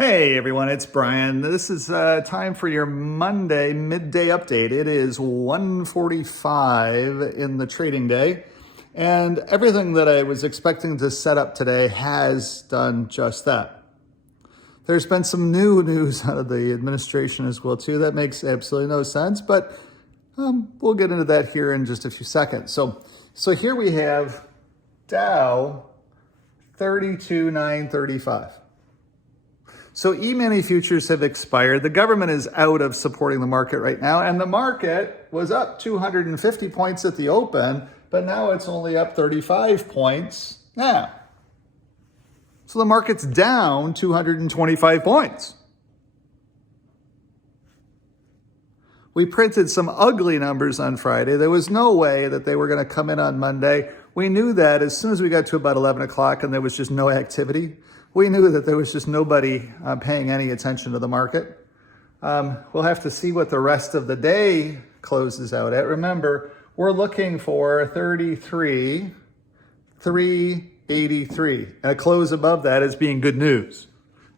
Hey everyone, it's Brian. This is time for your Monday midday update. It is 1:45 in the trading day, and everything that I was expecting to set up today has done just that. There's been some new news out of the administration as well too. That makes absolutely no sense, but we'll get into that here in just a few seconds. So here we have Dow 32,935. So E-mini futures have expired. The government is out of supporting the market right now, and the market was up 250 points at the open, but now it's only up 35 points now. So the market's down 225 points. We printed some ugly numbers on Friday. There was no way that they were going to come in on Monday. We knew that as soon as we got to about 11 o'clock and there was just no activity. We knew that there was just nobody paying any attention to the market. We'll have to see what the rest of the day closes out at. Remember, we're looking for 33,383, and a close above that is being good news.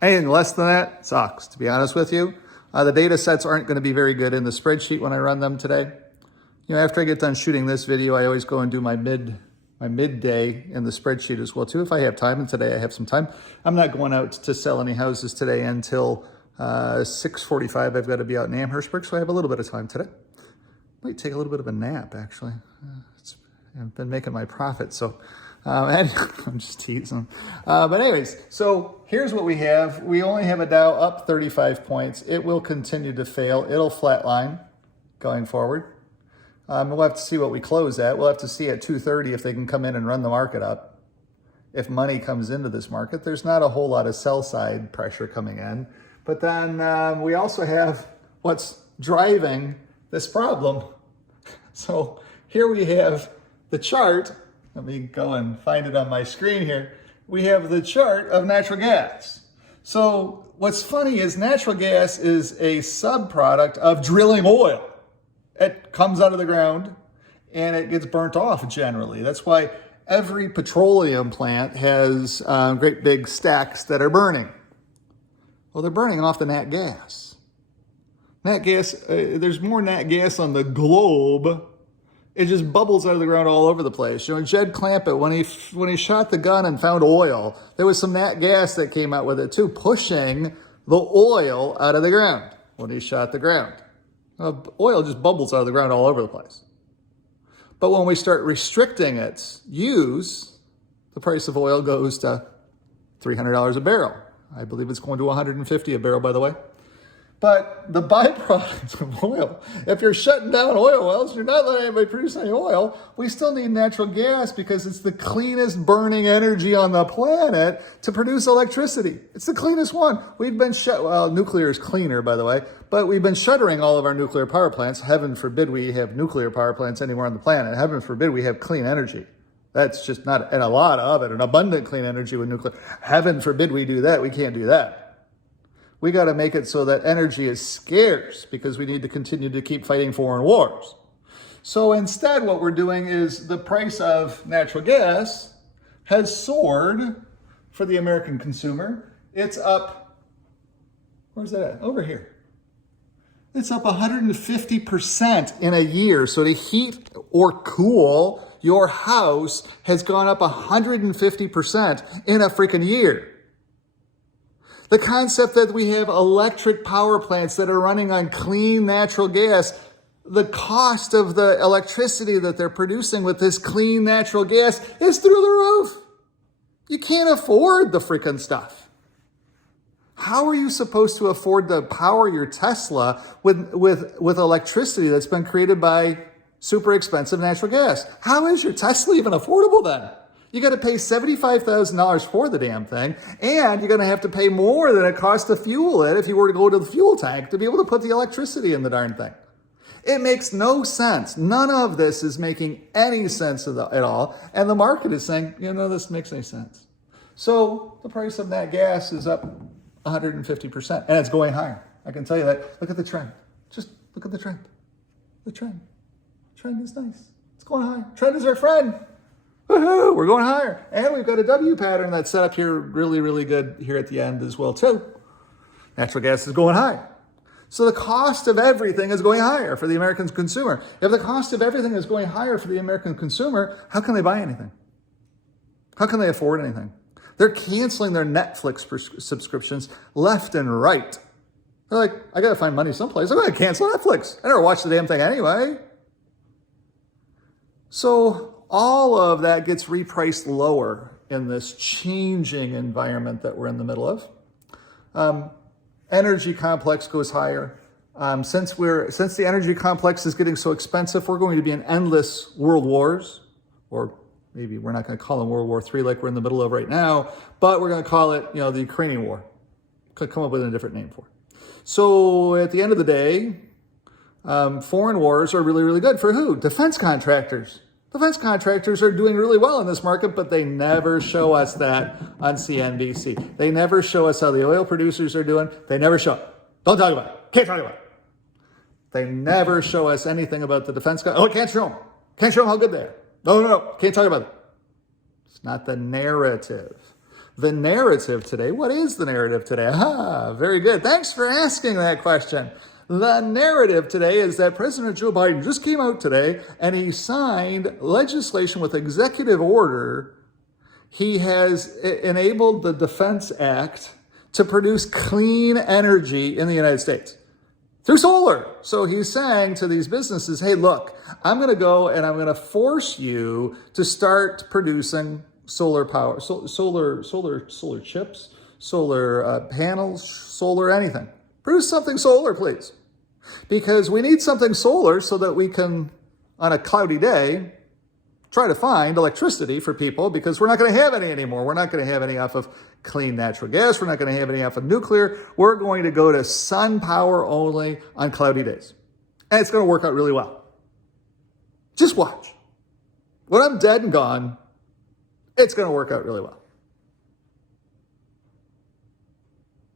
Anything less than that sucks, to be honest with you. The data sets aren't going to be very good in the spreadsheet when I run them today. You know, after I get done shooting this video, I always go and do my midday in the spreadsheet as well too, if I have time, and today I have some time. I'm not going out to sell any houses today until 6:45. I've got to be out in Amherstburg, so I have a little bit of time today. Might take a little bit of a nap, actually. I've been making my profit, so I'm just teasing. But anyways, so here's what we have. We only have a Dow up 35 points. It will continue to fail. It'll flatline going forward. We'll have to see what we close at. We'll have to see at 2:30 if they can come in and run the market up. If money comes into this market, there's not a whole lot of sell side pressure coming in. But then we also have what's driving this problem. So here we have the chart. Let me go and find it on my screen here. We have the chart of natural gas. So what's funny is natural gas is a subproduct of drilling oil. It comes out of the ground and it gets burnt off generally. That's why every petroleum plant has great big stacks that are burning. Well, they're burning off the nat gas. Nat gas, there's more nat gas on the globe. It just bubbles out of the ground all over the place. You know, Jed Clampett, when he shot the gun and found oil, there was some nat gas that came out with it too, pushing the oil out of the ground when he shot the ground. Oil just bubbles out of the ground all over the place. But when we start restricting its use, the price of oil goes to $300 a barrel. I believe it's going to $150 a barrel, by the way. But the byproduct of oil, if you're shutting down oil wells, you're not letting anybody produce any oil. We still need natural gas because it's the cleanest burning energy on the planet to produce electricity. It's the cleanest one. We've been nuclear is cleaner, by the way, but we've been shuttering all of our nuclear power plants. Heaven forbid we have nuclear power plants anywhere on the planet. Heaven forbid we have clean energy. That's just not, and a lot of it, an abundant clean energy with nuclear. Heaven forbid we do that. We can't do that. We got to make it so that energy is scarce because we need to continue to keep fighting foreign wars. So instead, what we're doing is the price of natural gas has soared for the American consumer. It's up, where's that at? Over here. It's up 150% in a year. So to heat or cool your house has gone up 150% in a freaking year. The concept that we have electric power plants that are running on clean natural gas, the cost of the electricity that they're producing with this clean natural gas is through the roof. You can't afford the freaking stuff. How are you supposed to afford to power your Tesla with electricity that's been created by super expensive natural gas? How is your Tesla even affordable then? You got to pay $75,000 for the damn thing, and you're going to have to pay more than it costs to fuel it if you were to go to the fuel tank to be able to put the electricity in the darn thing. It makes no sense. None of this is making any sense at all, and the market is saying, you know, this makes any sense. So the price of that gas is up 150%, and it's going higher. I can tell you that. Look at the trend. Just look at the trend. The trend. Trend is nice. It's going higher. Trend is our friend. Woohoo, we're going higher. And we've got a W pattern that's set up here really, really good here at the end as well, too. Natural gas is going high. So the cost of everything is going higher for the American consumer. If the cost of everything is going higher for the American consumer, how can they buy anything? How can they afford anything? They're canceling their Netflix subscriptions left and right. They're like, I got to find money someplace. I'm going to cancel Netflix. I never watch the damn thing anyway. So all of that gets repriced lower in this changing environment that we're in the middle of. Energy complex goes higher. Since the energy complex is getting so expensive, we're going to be in endless world wars, or maybe we're not going to call them World War III like we're in the middle of right now, but we're going to call it, the Ukrainian war. Could come up with a different name for it. So at the end of the day, foreign wars are really, really good for who? Defense contractors. Defense contractors are doing really well in this market, but they never show us that on CNBC. They never show us how the oil producers are doing. They never show it. Don't talk about it. Can't talk about it. They never show us anything about the defense guy. Oh, can't show them. Can't show them how good they are. No. Can't talk about it. It's not the narrative. The narrative today, what is the narrative today? Very good. Thanks for asking that question. The narrative today is that President Joe Biden just came out today and he signed legislation with executive order. He has enabled the Defense Act to produce clean energy in the United States through solar. So he's saying to these businesses, hey, look, I'm going to go and I'm going to force you to start producing solar power, solar chips, solar panels, solar anything. Produce something solar, please. Because we need something solar so that we can, on a cloudy day, try to find electricity for people, because we're not going to have any anymore. We're not going to have any off of clean natural gas. We're not going to have any off of nuclear. We're going to go to sun power only on cloudy days. And it's going to work out really well. Just watch. When I'm dead and gone, it's going to work out really well.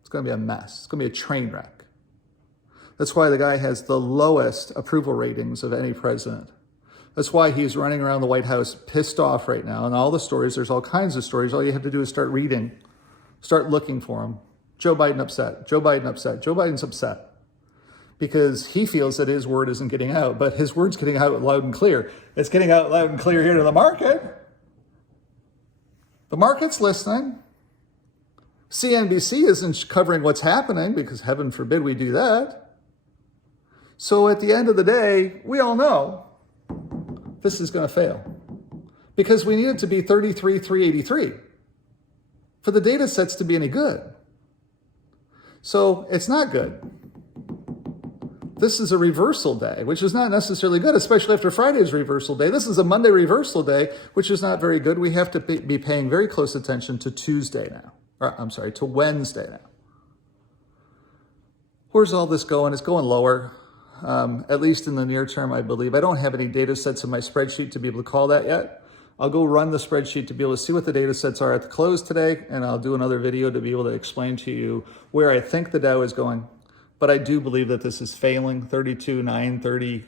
It's going to be a mess. It's going to be a train wreck. That's why the guy has the lowest approval ratings of any president. That's why he's running around the White House pissed off right now. And all the stories, there's all kinds of stories. All you have to do is start reading, start looking for them. Joe Biden upset. Joe Biden upset. Joe Biden's upset because he feels that his word isn't getting out, but his word's getting out loud and clear. It's getting out loud and clear here to the market. The market's listening. CNBC isn't covering what's happening because heaven forbid we do that. So at the end of the day, we all know this is going to fail because we need it to be 33,383 for the data sets to be any good. So it's not good. This is a reversal day, which is not necessarily good, especially after Friday's reversal day. This is a Monday reversal day, which is not very good. We have to be paying very close attention to Tuesday now. To Wednesday now. Where's all this going? It's going lower. At least in the near term, I believe. I don't have any data sets in my spreadsheet to be able to call that yet. I'll go run the spreadsheet to be able to see what the data sets are at the close today, and I'll do another video to be able to explain to you where I think the Dow is going. But I do believe that this is failing. 32,930.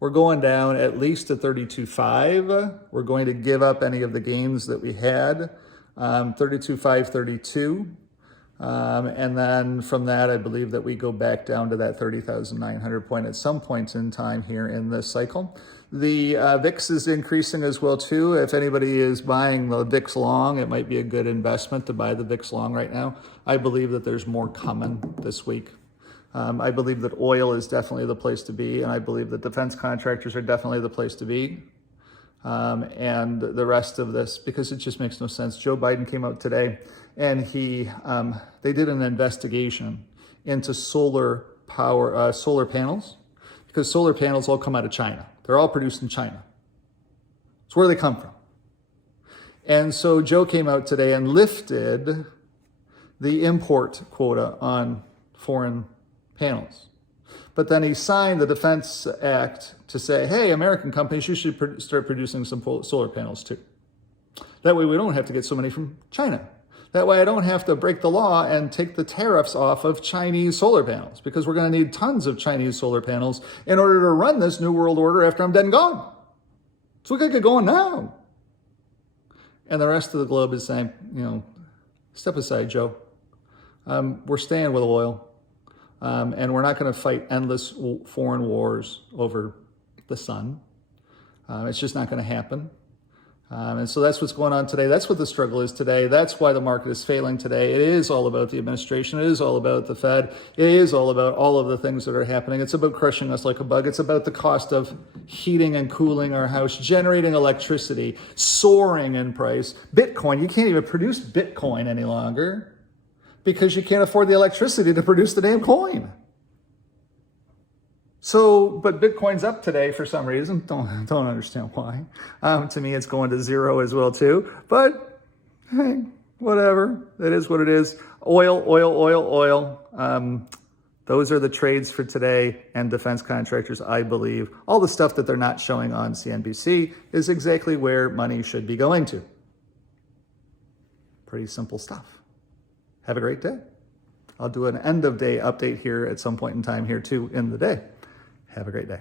We're going down at least to 32.5. We're going to give up any of the gains that we had. 32,532. And then from that, I believe that we go back down to that 30,900 point at some point in time here in this cycle. The VIX is increasing as well too. If anybody is buying the VIX long, it might be a good investment to buy the VIX long right now. I believe that there's more coming this week. I believe that oil is definitely the place to be, and I believe that defense contractors are definitely the place to be. And the rest of this, because it just makes no sense. Joe Biden came out today and they did an investigation into solar power, solar panels, because solar panels all come out of China. They're all produced in China. It's where they come from. And so Joe came out today and lifted the import quota on foreign panels. But then he signed the Defense Act to say, hey, American companies, you should start producing some solar panels too. That way we don't have to get so many from China. That way I don't have to break the law and take the tariffs off of Chinese solar panels, because we're going to need tons of Chinese solar panels in order to run this new world order after I'm dead and gone. So we got to get going now. And the rest of the globe is saying, step aside, Joe. we're staying with oil. And we're not going to fight endless foreign wars over the sun. It's just not going to happen. And so that's what's going on today. That's what the struggle is today. That's why the market is failing today. It is all about the administration. It is all about the Fed. It is all about all of the things that are happening. It's about crushing us like a bug. It's about the cost of heating and cooling our house, generating electricity, soaring in price. Bitcoin, you can't even produce Bitcoin any longer because you can't afford the electricity to produce the damn coin. So, but Bitcoin's up today for some reason. Don't understand why. To me, it's going to zero as well too. But hey, whatever. It is what it is. Oil. Those are the trades for today. And defense contractors, I believe, all the stuff that they're not showing on CNBC is exactly where money should be going to. Pretty simple stuff. Have a great day. I'll do an end of day update here at some point in time here too in the day. Have a great day.